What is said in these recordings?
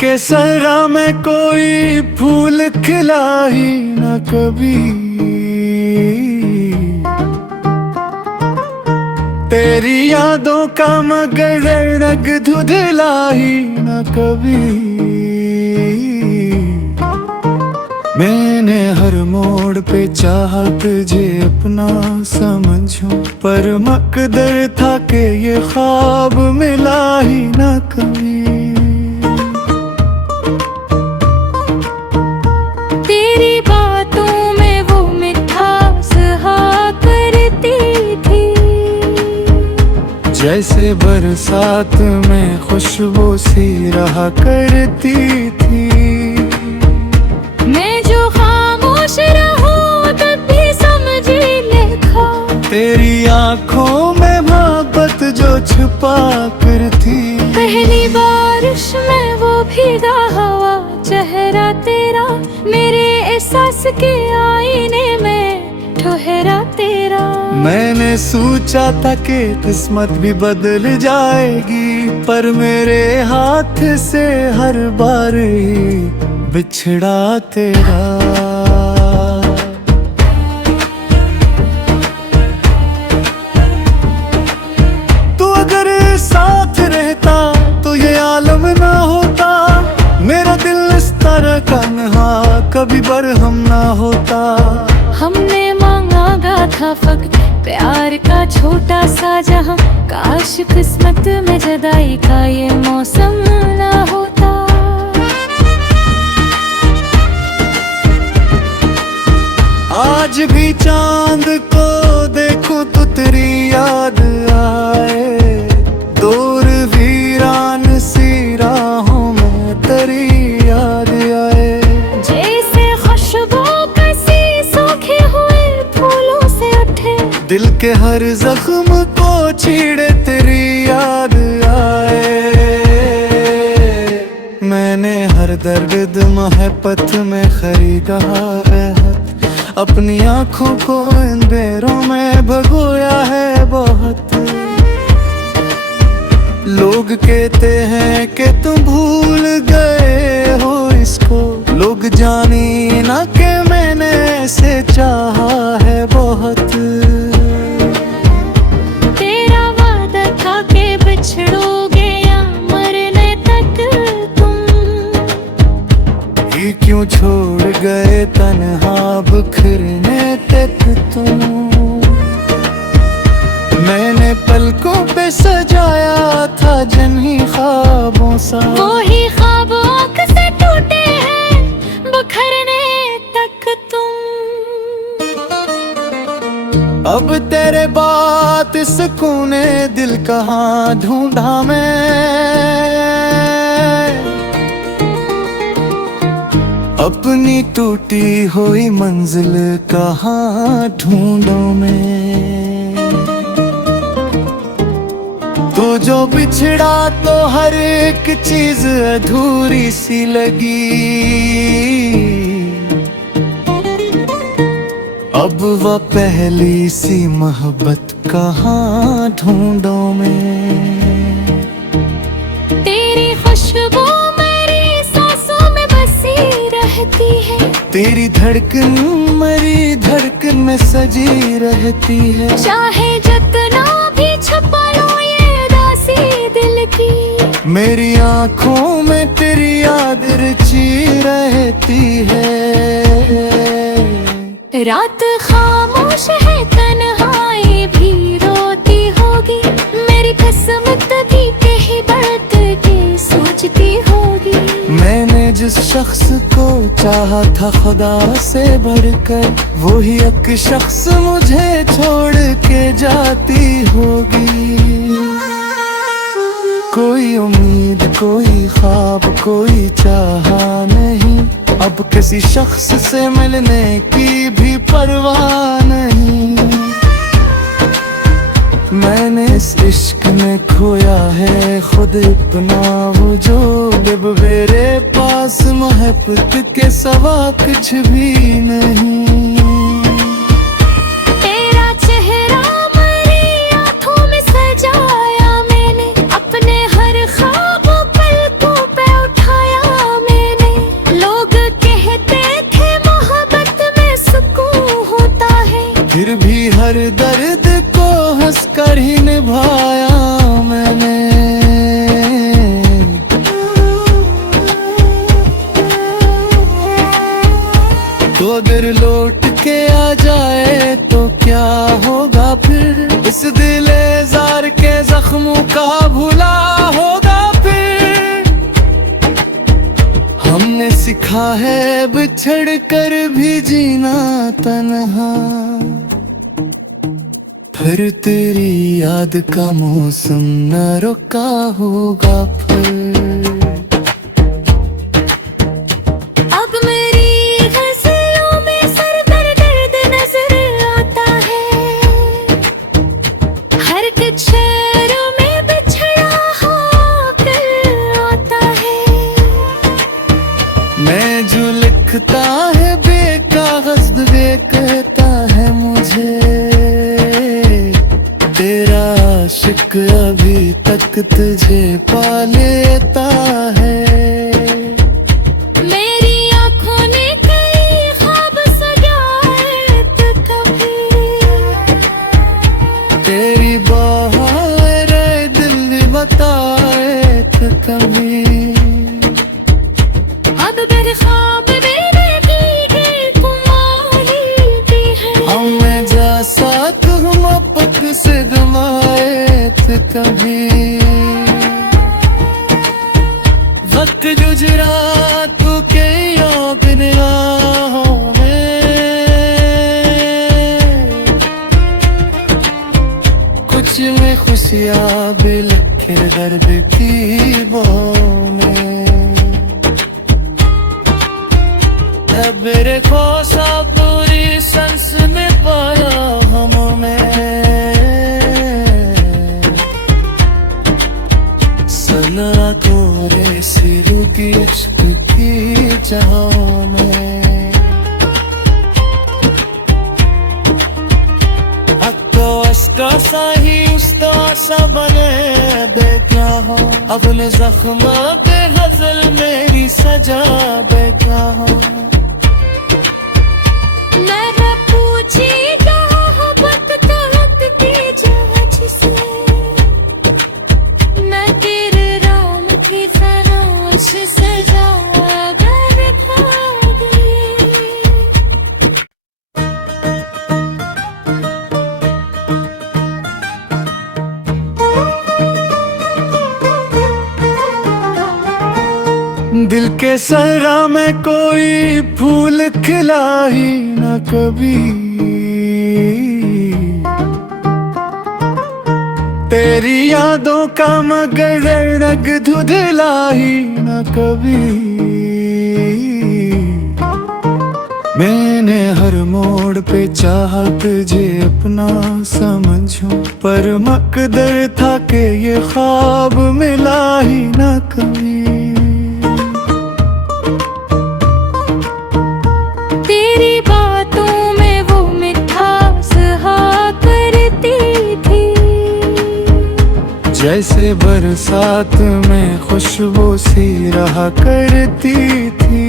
के सरा में कोई फूल खिला ही न कभी, तेरी यादों का मगर रंग धुंधला ही न कभी। मैंने हर मोड़ पे चाहा तुझे अपना समझूं, पर मकदर था कि ये ख्वाब मिला ही न कभी। तेरी बातों में वो मिठास हा करती थी, जैसे बरसात में खुशबू सी रहा करती थी। मैं जो खामोश रहूं तब भी समझी लिखा, तेरी आंखों में मोहब्बत जो छुपा कर थी। पहली बारिश में वो भीगा हवा चेहरा तेरा, मेरे एहसास के आईने में ठहरा तेरा। मैंने सोचा था कि किस्मत भी बदल जाएगी, पर मेरे हाथ से हर बार ही बिछड़ा तेरा। तू अगर साथ रहता तो ये आलम ना होता, मेरा दिल इस तरह तन्हा कभी बरहम ना होता। हमने मांगा था फक्त प्यार का छोटा सा जहां, काश किस्मत में जुदाई का ये मौसम ना होता। आज भी चांद को देखूं तो तेरी याद आए, दूर वीरान सी राहों में तेरी याद आए। जैसे खुशबू कसी सूखे हुए फूलों से उठे, दिल के हर जख्म को छीड़े तेरी याद आए। मैंने हर दर्द मोहब्बत में खरीदा है, अपनी आंखों को इन बेरों में भगोया है बहुत। लोग कहते हैं कि तुम भूल गए हो इसको, लोग जाने ना कि मैंने ऐसे चाहा है बहुत। तेरा वादा था कि बिछड़ोगे या मरने तक तुम, ये क्यों छोड़ गए तन्हा बिखरने तक तुम। मैंने पलकों पे सजाया था जन्ही ख्वाबों सा, वो ही ख्वाब आँख से टूटे हैं बिखरने तक तुम। अब तेरे बात सुकूने दिल कहाँ ढूंढा मैं, अपनी टूटी हुई मंजिल कहाँ ढूंढूं मैं। तू जो बिछड़ा तो हर एक चीज अधूरी सी लगी, अब वह पहली सी मोहब्बत कहाँ ढूंढूं मैं। तेरी खुशबू मेरी सांसों में बसी रहती है, तेरी धड़कन मेरी धड़कन में सजी रहती है। चाहे जितना भी छुपा लो ये उदासी दिल की, मेरी आंखों में तेरी याद रची रहती है। रात खामोश है तन्हाई भी रोती होगी, मेरी किस्मत भी कहीं बढ़त के सोचती होगी। मैंने जिस शख्स को चाहा था खुदा से बढ़कर, वो ही एक शख्स मुझे छोड़ के जाती होगी। कोई उम्मीद कोई ख्वाब कोई चाहा नहीं, अब किसी शख्स से मिलने की भी परवाह नहीं। मैंने इस इश्क में खोया है खुद अपना वजूद, अब मेरे पास मोहब्बत के सिवा कुछ भी नहीं। तेरा चेहरा मेरी आँखों में सजाया मैंने, अपने हर ख्वाब पलकों पे उठाया हर दर्द को हंसकर ही निभाया मैंने। तो दिल लौट के आ जाए तो क्या होगा फिर, इस दिलेजार के जख्मों का भुला होगा फिर। हमने सीखा है बिछड़ कर भी जीना तन्हा, फिर तेरी याद का मौसम न रुका होगा फिर। अब मेरी गज़लों में सर पर दर्द नजर आता है, हर कुछ शहरों में बिछड़ा होकर आता है। मैं जो लिखता है बेकागज कहता है मुझे, तेरा आशिक अभी तक तुझे पा लेता है। मेरी आँखों ने कई ख्वाब सजाए तो कभी, तेरी बाहर दिल बताए तो कभी। अब मेरे ख्वाब मेरे की तुम्हारी भी है, हमें जा साथ हम पक से गमाए थे कभी। वक्त गुजरा तू के बिन राहों में, कुछ में खुशियाँ भी लिखे दर्द की बाहों में। अब मेरे खोसा पूरी सांस में पाया हमें, सना गोरे सिरू की इश्क की जहां में। अक्का अस्का सा ही उस्ता सा बने बैठा हो, अपने जख्म पे गजल मेरी सजा बैठा हो। मैं न पूछी मोहब्बत तहत की जगह से, मैं तेरे राम की फराश सजा कर खा दी। दिल के सहरा में कोई फूल खिला ही न कभी, तेरी यादों का मगर रंग धुंधला ही न कभी। मैंने हर मोड़ पे चाहा तुझे अपना समझूं, पर मकदर था कि ये ख्वाब मिला ही न कभी। तेरी बातों में वो मिठास हा करती थी, जैसे बरसात में खुशबू सी रहा करती थी।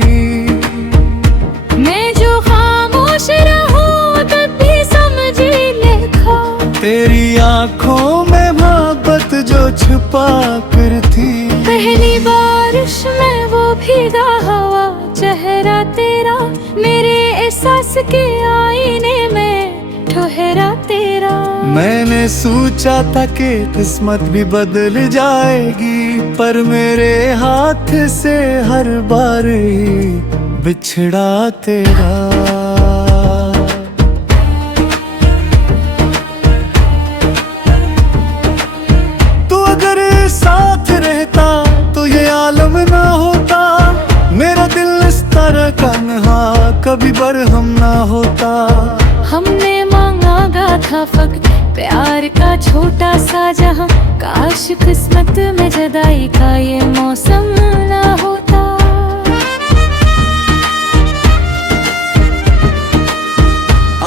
मैं जो खामोश रहूं तब भी समझी लिखा, तेरी आंखों में मोहब्बत जो छुपा कर थी। पहली बारिश में वो भीगा हवा चेहरा तेरा, मेरे एहसास के आईने में ठहरा तेरा। मैंने सोचा था कि किस्मत भी बदल जाएगी, पर मेरे हाथ से हर बार बिछड़ा तेरा। तू अगर साथ रहता तो ये आलम ना होता, मेरा दिल इस तरह तन्हा कभी बरहम ना होता। हमने मांगा था फक्त प्यार का छोटा सा जहां, काश किस्मत में जुदाई का ये मौसम ना होता।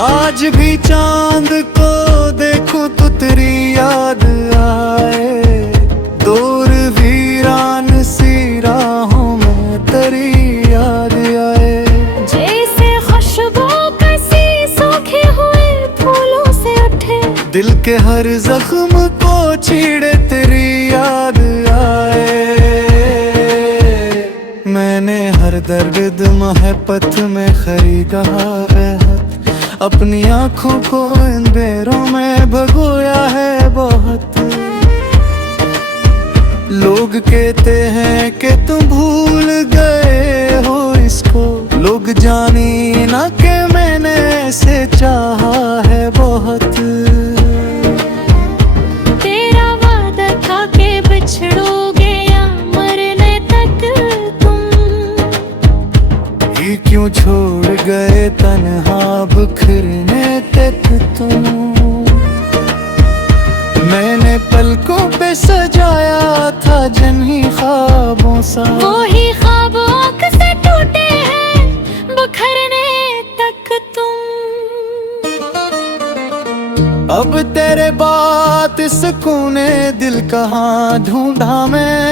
आज भी चांद को देखूं तो तेरी याद आए, दूर वीरान सी राहों में तेरी याद आए। जैसे खुशबू कसी सूखे हुए फूलों से दिल के हर जख्म को छीड़े तेरी याद आए। मैंने हर दर्द मोहब्बत में खरीदा है, अपनी आँखों को अंधेरों में भगोया है बहुत। लोग कहते हैं कि तुम भूल गए हो इसको, लोग जाने ना कि मैंने ऐसे चाहा है बहुत। तेरा वादा था कि बिछड़ोगे या मरने तक तुम, ये क्यों छोड़ गए तन्हा बिखरने तक तुम। मैंने पलकों पे सजाया था जन्ही ख्वाबों सा, वो ही ख्वाब आँख से टूटे हैं बिखरने तक तुम। अब तेरे बात सुकूने दिल कहाँ ढूंढा मैं,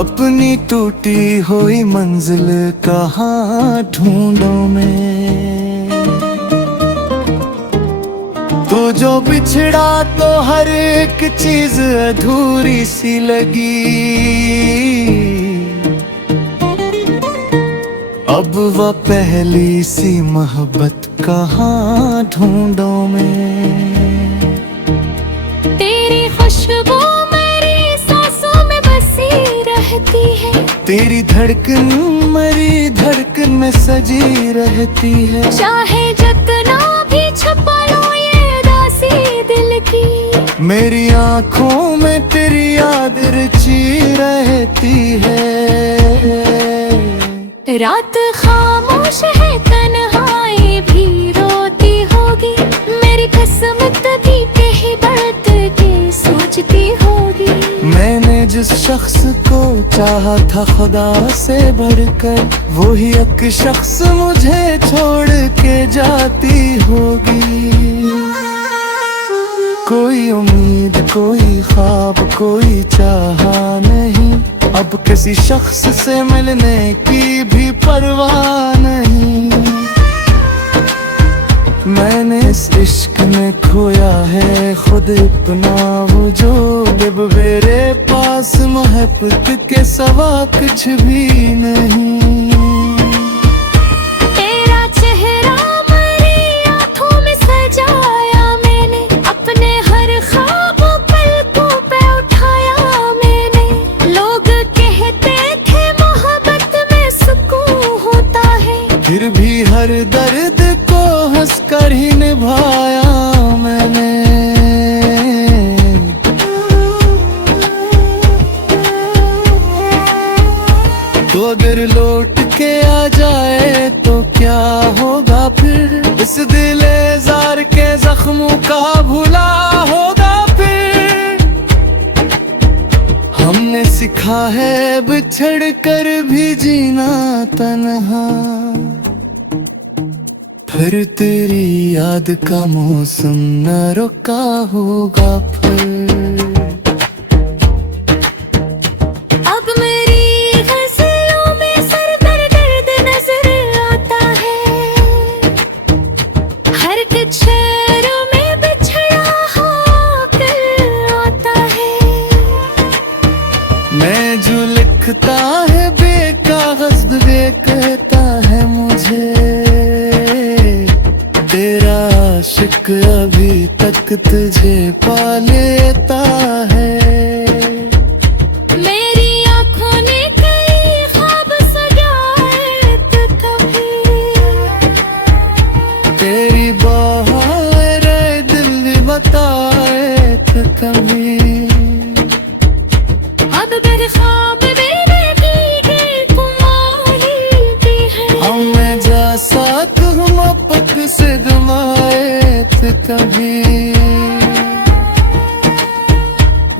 अपनी टूटी हुई मंजिल कहाँ ढूंढूं मैं। तू जो बिछड़ा तो हर एक चीज अधूरी सी लगी, अब वह पहली सी मोहब्बत कहाँ ढूंढूं मैं। तेरी खुशबू मेरी सांसों में बसी रहती है, तेरी धड़कन मेरी धड़कन में सजी रहती है। चाहे जितना भी छुपा लो ये उदासी दिल की, मेरी आँखों में तेरी याद रची रहती है। रात खामोश है तन्हाई भी रोती होगी, मेरी किस्मत भी कहीं बढ़त के सोचती होगी। मैंने जिस शख्स को चाहा था खुदा से बढ़कर, वो ही एक शख्स मुझे छोड़ के जाती होगी। कोई उम्मीद कोई ख्वाब कोई चाहा नहीं, अब किसी शख्स से मिलने की भी परवाह नहीं। मैंने इस इश्क में खोया है खुद अपना वजूद, अब मेरे पास मोहब्बत के सिवा कुछ भी नहीं। तेरा चेहरा मेरी आँखों में सजाया मैंने, अपने हर ख्वाब पलकों पे उठाया मैंने। लोग कहते थे मोहब्बत में सुकून होता है, फिर भी हर दर्द को हंस कर ही निभाया मैंने। तो अगर लौट के आ जाए तो क्या होगा फिर, इस दिलेजार के जख्मों का भुला होगा फिर। हमने सीखा है बिछड़ कर भी जीना तन्हा, फिर तेरी याद का मौसम न रुका होगा फिर। अब मेरी गज़लों में सर दर्द नजर आता है, हर कुछ शहरों में बिछड़ा होकर आता है। मैं जो लिखता है बेकागज कहता है मुझे, तेरा आशिक अभी तक तुझे पा लेता है। मेरी आँखों ने कई ख्वाब सजाए तो कभी, तेरी बहारें दिल भी बताए तो कभी। अब मेरे ख्वाब मेरे भीगे तुम्हारी भी है, हमें जा साथ हम पक से घुमाए थे कभी।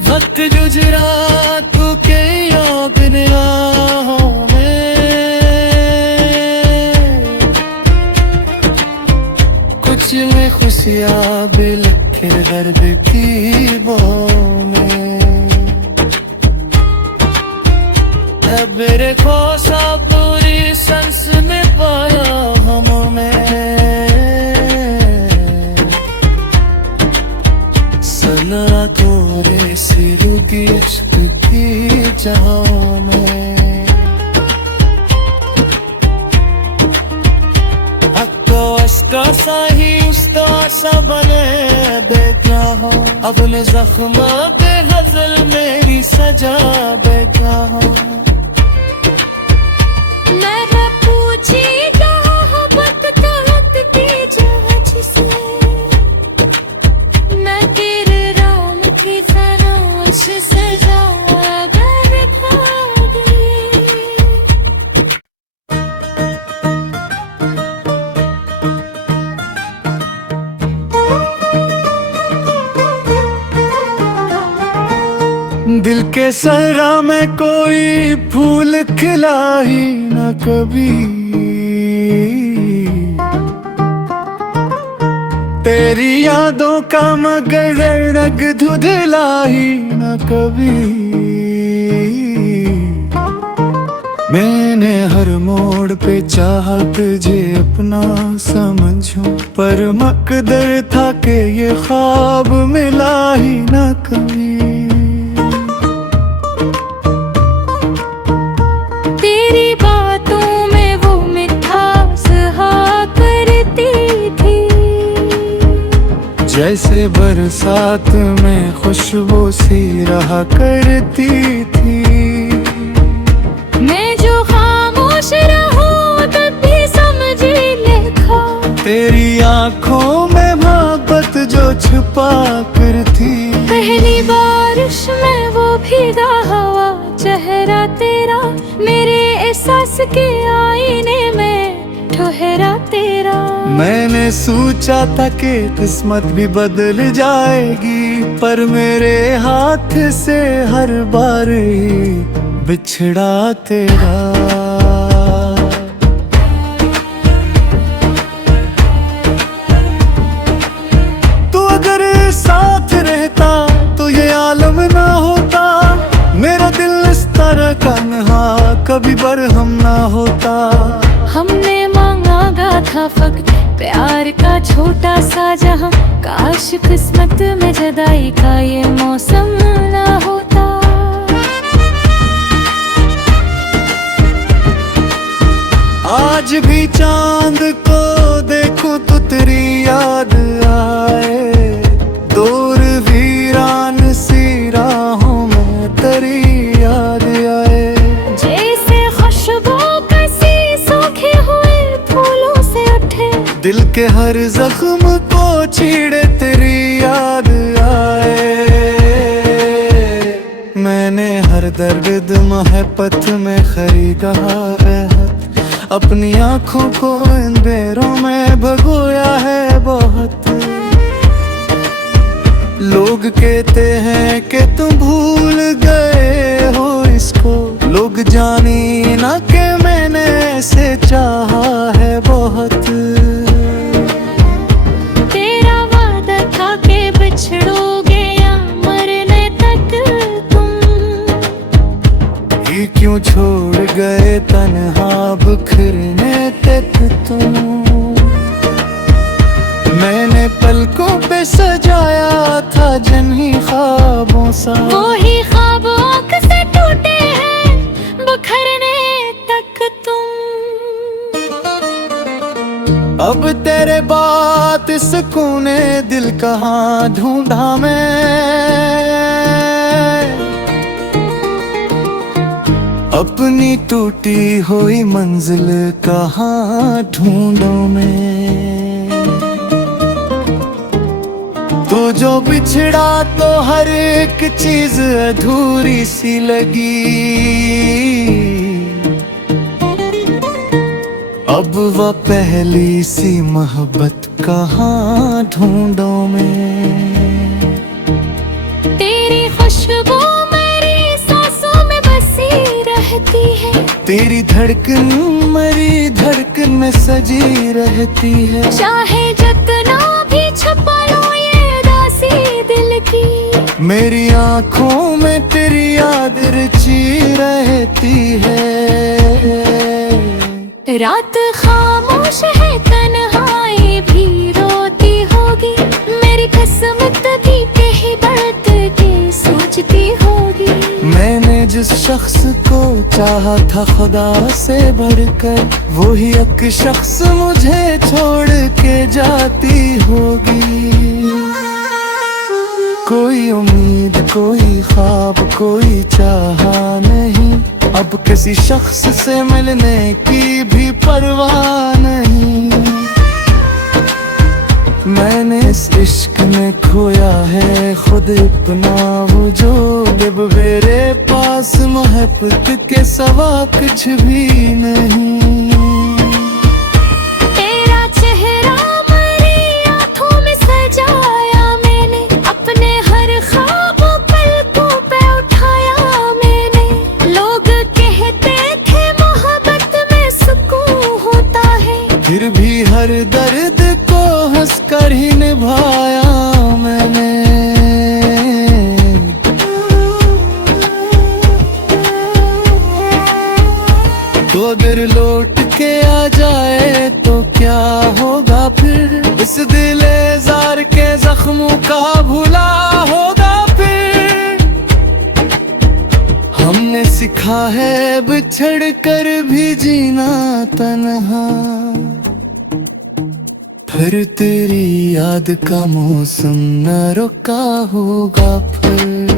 वक्त गुजरा तू के याद निगाहों में, कुछ में खुशियाँ भी लिखे दर्द की बाहों में। अब मेरे को सब बुरी सांस में पाया हम में, सारे सिर की इश्क की जहां में का साही उस्ता सा बने बैठा हो अपने जख्म बेहज़ल मेरी सजा बैठा हो मैं पूछी मोहब्बत तहत की जगह से मैं तेरे राम की तलाश सजा बैठा दी। दिल के सहरा में कोई फूल खिला ही न कभी तेरी यादों का मगर रंग धुंधला ही न कभी मैंने हर मोड़ पे चाहा तुझे अपना समझूं पर मकदर था कि ये ख्वाब मिला ही न कभी तेरी बातों में वो मिठास हा करती थी जैसे बरसात में खुशबू सी रहा करती थी मैं जो खामोश रहूं तब भी समझी लिखा तेरी आंखों में मोहब्बत जो छुपा कर थी पहली बारिश में वो भीगा हवा चेहरा तेरा मेरे एहसास के आईने में ठहरा तेरा मैंने सोचा था कि किस्मत भी बदल जाएगी पर मेरे हाथ से हर बार ही बिछड़ा तेरा तू अगर साथ रहता तो ये आलम ना होता मेरा दिल इस तरह तन्हा कभी बरहम ना होता हमने मांगा था फक्त प्यार का छोटा सा जहां काश किस्मत में जुदाई का ये मौसम ना होता आज भी चांद को देखूं तो तेरी याद आए दूर वीरान सी राहों में तेरी याद आए जैसे खुशबू कसी सूखे हुए फूलों से उठे दिल के हर जख्म को छीड़े तेरी याद आए मैंने हर दर्द मोहब्बत में खरीदा है अपनी आँखों को इन बेरों में भगोया है बहुत लोग कहते हैं कि तुम भूल गए हो इसको लोग जाने ना कि मैंने ऐसे चाहा है बहुत तेरा वादा था कि बिछड़ोगे या मरने तक तुम ये क्यों छोड़ गए तन्हा बिखरने तक तुम मैंने पलकों पे सजाया था जिन्हीं ख्वाबों सा वो ही ख्वाब आँख से टूटे हैं बिखरने तक तुम अब तेरे बात सुकूने दिल कहाँ ढूंढा मैं अपनी टूटी हुई मंजिल कहाँ ढूंढूं मैं तू जो बिछड़ा तो हर एक चीज अधूरी सी लगी अब वह पहली सी मोहब्बत कहाँ ढूंढूं मैं तेरी खुशबू मेरी सांसों में बसी रहती है तेरी धड़कन मेरी धड़कन में सजी रहती है चाहे जितना भी छुपा लो ये दासी दिल की मेरी आँखों में तेरी याद रची रहती है रात खामोश है तन्हाई भी रोती होगी मेरी किस्मत भी कहीं बढ़त के सोचती होगी। मैंने जिस शख्स को चाहा था खुदा से बढ़कर, वही एक शख्स मुझे छोड़ के जाती होगी। कोई उम्मीद, कोई ख्वाब, कोई चाहा नहीं, अब किसी शख्स से मिलने की भी परवाह नहीं। मैंने इस इश्क में खोया है खुद अपना वजूद, अब मेरे पास मोहब्बत के सिवा कुछ भी नहीं। तेरा चेहरा मेरी आँखों में सजाया मैंने, अपने हर ख्वाब पलकों पे उठाया मैंने। लोग कहते थे मोहब्बत में सुकून होता है, फिर भी हर दर्द को हंस कर ही निभाया मैंने। तो दिल लौट के आ जाए तो क्या होगा फिर, इस दिलेजार के जख्मों का भुला होगा फिर। हमने सीखा है बिछड़ कर भी जीना तन्हा, फिर तेरी याद का मौसम न रुका होगा फिर।